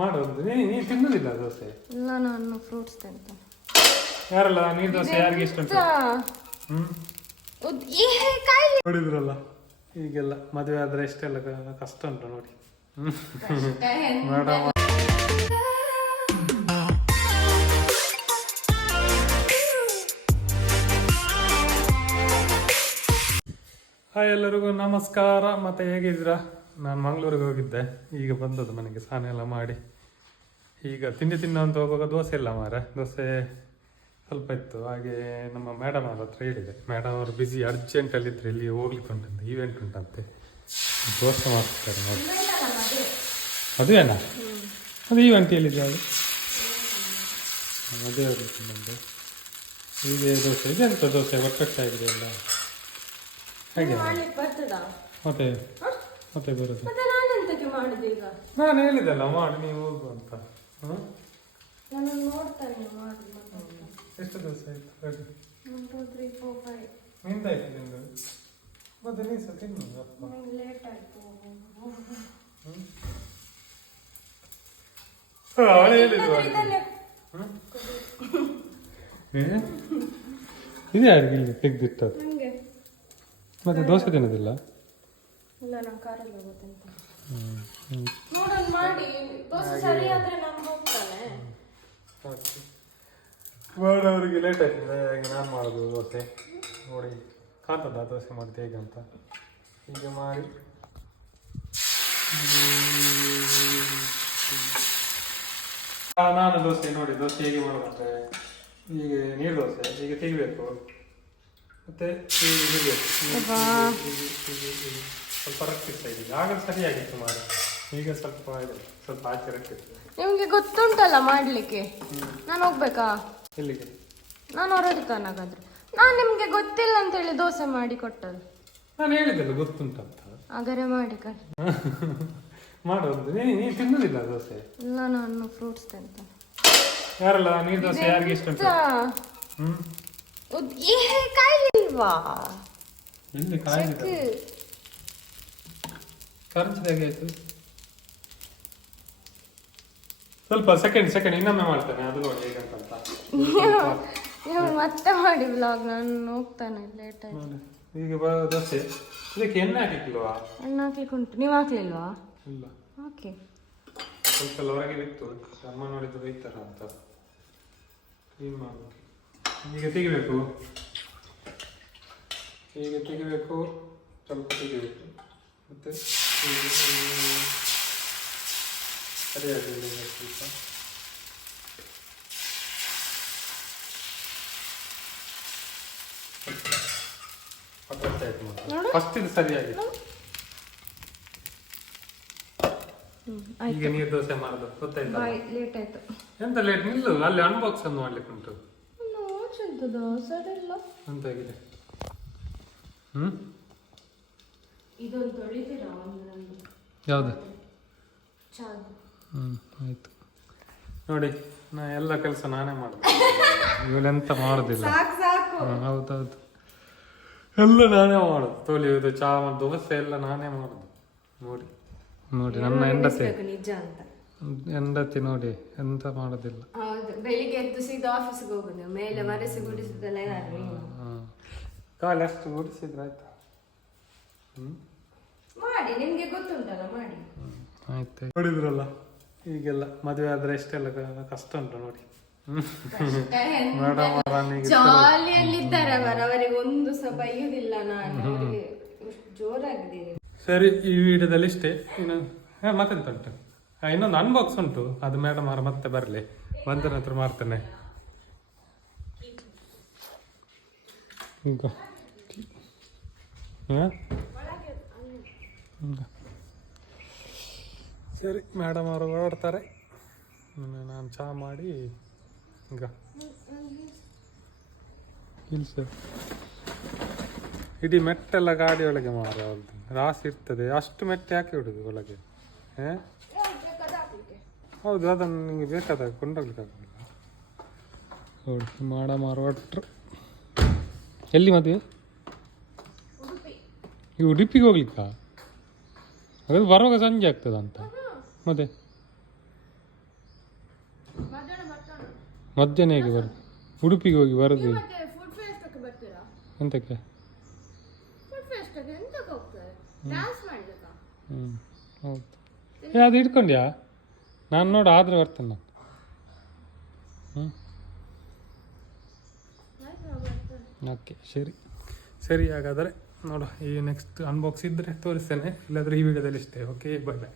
ಮಾಡೋದು ನೀ ತಿನ್ನುದಿಲ್ಲ ದೋಸೆ? ಇಲ್ಲ, ನಾನು ಫ್ರೂಟ್ಸ್ ತಿಂತ. ಯಾರಲ್ಲ ನೀರು ದೋಸೆ ಯಾರಿಗೆ ಇಷ್ಟ ಉಂಟು? ನೋಡಿದ್ರಲ್ಲ ಈಗೆಲ್ಲ ಮದುವೆ ಆದ್ರೆ ಎಷ್ಟೆಲ್ಲ ಕಷ್ಟ ಉಂಟು ನೋಡಿ. ಮೇಡಮ್ ಹಾಯ್, ಎಲ್ಲರಿಗೂ ನಮಸ್ಕಾರ. ಮತ್ತೆ ಹೇಗಿದ್ದೀರಾ? ನಾನು ಮಂಗಳೂರಿಗೆ ಹೋಗಿದ್ದೆ, ಈಗ ಬಂದದ್ದು ಮನೆಗೆ. ಸ್ನಾನ ಎಲ್ಲ ಮಾಡಿ ಈಗ ತಿಂಡಿ ಅಂತ ಹೋಗುವಾಗ ದೋಸೆ ಇಲ್ಲ ಮಾರೆ, ದೋಸೆ ಸ್ವಲ್ಪ ಇತ್ತು. ಹಾಗೆ ನಮ್ಮ ಮೇಡಮ್ ಅವ್ರ ಹತ್ರ ಹೇಳಿದೆ. ಮೇಡಮ್ ಅವರು ಬ್ಯುಸಿ ಅರ್ಜೆಂಟಲ್ಲಿದ್ದರೆ ಇಲ್ಲಿ ಹೋಗ್ಲಿಕ್ಕೆ ಉಂಟಂತೆ, ಈವೆಂಟ್ ಉಂಟಂತೆ, ದೋಸೆ ಮಾಡಿಸ್ತಾರೆ ನೋಡಿ. ಅದೇನಾ ಅದು ಈವೆಂಟ್ ಹೇಳಿದೆ, ಅದು ಅದೇ ಹೋಗ್ಲಿಕ್ಕೆ ಬಂದು ಹೀಗೆ ದೋಸೆ ಇದೆ. ಎಂತ ದೋಸೆ ಒಟ್ಟೊಟ್ಟಾಗಿದೆ ಅಲ್ಲ ಹಾಗೆ. ಮತ್ತೆ ಮತ್ತೆ ಬರೋದು ನಾನು ಹೇಳಿದಲ್ಲ ಮಾಡಿ ನೀವು ಹೋಗು ಅಂತ. ಎಷ್ಟು ದೋಸೆ ಆಯ್ತು? ರೆಡಿ ನಿಂದಾಯ್ತು ನಿಂದು. ಮತ್ತೆ ನೀ ಸಹ ತಿನ್ನು ಅಪ್ಪ. ಅವಳು ಹೇಳಿದ್ವು ಇದು ಯಾರಿಗೆ ಇಲ್ಲಿ ತೆಗ್ದಿಟ್ಟದು? ಮತ್ತೆ ದೋಸೆ ತಿನ್ನೋದಿಲ್ಲ? ಮಾಡೋರಿಗೆ ಲೇಟ್ ಆಗ್ತದೆ. ಹಾಗೆ ನಾನು ಮಾಡೋದು ದೋಸೆ ನೋಡಿ, ಕಾಂತದ ದೋಸೆ ಮಾಡಿದೆ ಹೇಗೆ ಅಂತ. ಹೀಗೆ ಮಾಡಿ ನಾನು ದೋಸೆ ನೋಡಿ, ದೋಸೆ ಹೇಗೆ ಮಾಡೋದಂದ್ರೆ ಹೀಗೆ ನೀರು ದೋಸೆ ಹೀಗೆ ತೆಗಿಬೇಕು, ಮತ್ತೆ ಸ್ವಲ್ಪ ರಕ್ತಿರ್ತಾ ಇದೆ. ಆಗ ಸರಿಯಾಗಿತ್ತು ಮಾರೆ, ಈಗ ಸ್ವಲ್ಪ ಇದೆ, ಸ್ವಲ್ಪ ಆಚೆ ರಕ್ತಿತ್ತು. ನಿಮ್ಗೆ ಗೊತ್ತುಂಟಲ್ಲ ಮಾಡ್ಲಿಕ್ಕೆ, ನಾನು ಹೋಗ್ಬೇಕಾ? ಎಲ್ಲಿಗೆ? ನಾನು ಹೊರಗೆ ತಾನಾಗಾದ್ರೆ ನಾನು ನಿಮ್ಗೆ ಗೊತ್ತಿಲ್ಲ ಅಂತ ಹೇಳಿ ದೋಸೆ ಮಾಡಿ ಕೊಟ್ಟದ್ದು. ನಾನು ಹೇಳಿದ್ದಲ್ಲ ಗೊತ್ತುಂಟಂತ. ಹಾಗಾದ್ರೆ ಮಾಡಿ ಮಾಡೋದು ನೀ ತಿನ್ನುದಿಲ್ಲ ದೋಸೆ? ಇಲ್ಲ, ನಾನು ಫ್ರೂಟ್ಸ್ ತಿಂತ. ಯಾರಲ್ಲ ನೀರು ದೋಸೆ ಯಾರಿಗೆ ಇಷ್ಟ ಉಂಟು? ಕಾಯಿಲ್ವಾ? ಎಲ್ಲಿ ಕಾಯಿ ಕರ್ಚಿದಾಗೆ ಆಯ್ತು. ಸ್ವಲ್ಪ ಸೆಕೆಂಡ್ ಇನ್ನೊಮ್ಮೆ ಮಾಡ್ತಾನೆ, ಅದು ನೋಡಿ ಹೇಗಂತ. ಮತ್ತೆ ಮಾಡಿ ವ್ಲಾಗ್, ನಾನು ಹೋಗ್ತಾನೆ, ಲೇಟ್ ಆಯ್ತು. ಈಗ ದೋಸೆ ಇದಕ್ಕೆ ಎಣ್ಣೆ ಹಾಕಿಲ್ವಾ? ಎಣ್ಣೆ ಹಾಕ್ಲಿಕ್ಕೆ ಉಂಟು, ನೀವು ಹಾಕ್ಲಿಲ್ವಾ? ಇಲ್ಲ, ಓಕೆ. ಸ್ವಲ್ಪ ಹೊರಗೆ ಬಿತ್ತು, ಅಮ್ಮ ನೋಡಿದ್ದು ಬೈತಾರ ಅಂತ ಕ್ಲೀನ್ ಮಾಡಬೇಕು. ಈಗ ತೆಗಿಬೇಕು, ಸ್ವಲ್ಪ ತೆಗಿಬೇಕು. ಮತ್ತೆ ಸರಿಯಾಗಿ ಸ್ವಲ್ಪ ಫಸ್ಟ್ ಇದು ಸರಿಯಾಗಿತ್ತು. ಈಗ ನೀರು ದೋಸೆ ಮಾಡೋದು ಗೊತ್ತಾಯ್ತು? ಲೇಟ್ ಆಯ್ತು. ಎಂತ ಲೇಟ್? ನಿಲ್ಲು, ಅಲ್ಲಿ ಅನ್ಬಾಕ್ಸ್ ಅನ್ನು ಮಾಡ್ಲಿಕ್ಕೆ ಉಂಟು. ಎಂತಾಗಿದೆ? ಯಾವುದು? ಆಯ್ತು ನೋಡಿ, ನಾ ಎಲ್ಲ ಕೆಲಸ ನಾನೇ ಮಾಡಿದೆ, ಇವಳೆಂತ ಮಾಡೋದಿಲ್ಲ. ಹೌದೌದು, ಎಲ್ಲ ನಾನೇ ಮಾಡೋದು. ತೊಳೆಯುವುದು, ಚಾ ಮಾಡೋದು, ದೋಸೆ ಎಲ್ಲ ನಾನೇ ಮಾಡೋದು. ನೋಡಿ ನನ್ನ ಹೆಂಡತಿ ನೋಡಿ ಎಂತ ಮಾಡೋದಿಲ್ಲ. ಬೆಳಿಗ್ಗೆ ಎದ್ದು ಸೀದಾ ಆಫೀಸ್ಗೆ ಹೋಗುದು, ಮೇಲೆ ಮರೆಸಿ ಗುಡಿಸಿದೆಲ್ಲ ಕಾಲು ಅಷ್ಟು ಗುಡಿಸಿದ್ರೆ ಆಯ್ತು. ಮಾಡಿ, ನಿಮ್ಗೆ ಗೊತ್ತುಂಟಲ್ಲ, ಮಾಡಿ. ಆಯ್ತು, ನೋಡಿದ್ರಲ್ಲ ಈಗೆಲ್ಲ ಮದುವೆ ಆದ್ರೆ ಎಷ್ಟೆಲ್ಲ ಕಷ್ಟ ಉಂಟು ನೋಡಿ. ಜಾಲಿಯಲ್ಲಿದ್ದಾರೆ ಅವರಿಗೆ ಒಂದು ಸಹ ಬೈಯುವುದಿಲ್ಲ. ನಾನು ಜೋರಾಗಿದ್ದೀನಿ. ಸರಿ, ಈ ವಿಡಿಯೋದಲ್ಲಿ ಇಷ್ಟೇ. ಇನ್ನು ಮತ್ತೆಂತ ಉಂಟು, ಇನ್ನೊಂದು ಅನ್ಬಾಕ್ಸ್ ಉಂಟು, ಅದು ಮೇಡಮ್ ಅವ್ರ ಮತ್ತೆ ಬರಲಿ, ಬಂದ ನಂತರ ಮಾಡ್ತೇನೆ. ಈಗ ಸರಿ, ಮೇಡಮ್ ಅವರು ಹೊರಡ್ತಾರೆ, ನಾನು ಚಹಾ ಮಾಡಿ ಈಗ ಇಲ್ಲ ಸರ್. ಇಡೀ ಮೆಟ್ಟೆಲ್ಲ ಗಾಡಿ ಒಳಗೆ ಮಾರ ಅವ್ರದ್ದು ರಾಸಿ ಇರ್ತದೆ, ಅಷ್ಟು ಮೆಟ್ಟೆ ಹಾಕಿ ಬಿಡುದು ಒಳಗೆ. ಹೌದು, ಅದನ್ನು ನಿಮಗೆ ಬೇಕಾದಾಗ ಕೊಂಡೋಗ್ಲಿಕ್ಕಾಗಲ್ಲ. ನೋಡಿ, ಮಾರ ಹೊಟ್ರು. ಎಲ್ಲಿ ಮದುವೆ? ಈ ಉಡುಪಿಗೆ ಹೋಗ್ಲಿಕ್ಕ? ಹಾಗಾದ್ರೆ ಬರುವಾಗ ಸಂಜೆ ಆಗ್ತದಂತ. ಮತ್ತೆ ಮಧ್ಯಾಹ್ನ ಬರ್ತಾನೆ ಮಧ್ಯಾಹ್ನ ಹೇಗೆ ಬರೋದು? ಉಡುಪಿಗೆ ಹೋಗಿ ಬರೋದು ಮತ್ತೆ ಫುಡ್ ಫೆಸ್ಟ್ಗೆ ಬರ್ತೀರಾ? ಎಂತಕ್ಕೆ? ಫುಡ್ ಫೆಸ್ಟ್ಗೆ ಎಂತಕ್ಕೆ ಹೋಗ್ತಾರೆ? ಡ್ಯಾನ್ಸ್ ಮಾಡ್ಲಿಕ್ಕಾ? ಹೌದು. ಅದು ಇಟ್ಕೊಂಡ್ಯಾ? ನಾನು ನೋಡು ಆದರೆ ಬರ್ತೇನೆ ನಾನು. ಓಕೆ ಸರಿ ಹಾಗಾದರೆ ನೋಡು, ಈ ನೆಕ್ಸ್ಟ್ ಅನ್ಬಾಕ್ಸ್ ಇದ್ದರೆ ತೋರಿಸ್ತೇನೆ, ಇಲ್ಲಾಂದರೆ ಈ ವಿಡಿಯೋದಲ್ಲಿ ಇಷ್ಟೇ. ಓಕೆ, ಬಾಯ್ ಬಾಯ್.